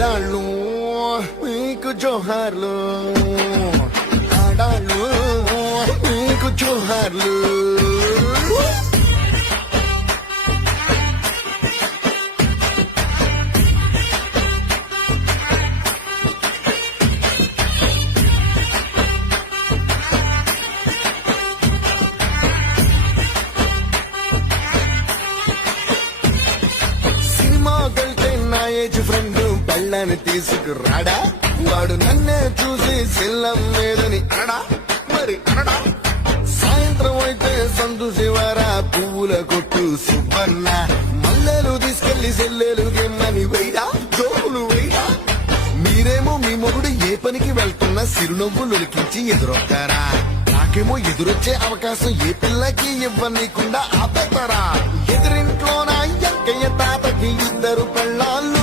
ఆడాళ్ళు మీకు జోహార్లు, ఆడాళ్ళు మీకు జోహార్లు. Age friend పెళ్ళని తీసుకురాడా, వాడు నన్నే చూసి సెల్లం లేదని అనడా, మరి అనడా. సాయంత్రం అయితే సందు శివారా పువ్వుల కొట్టు సుబ్బన్న, మల్లెలు తీసుకెళ్లి సెల్లెలు గెమ్మని వెయ్యా, జోకులు వెయ్యా. మీరేమో మీ మొగుడు ఏ పనికి వెళ్తున్నా సిరునవ్వులు ఉలికించి ఎదురొస్తారా, నాకేమో ఎదురొచ్చే అవకాశం ఏ పిల్లకి ఇవ్వనీయకుండా ఆపేతారా. ఎదురింట్లోన ఎంకయ్య తాతకి 2 పెళ్ళాళ్ళు,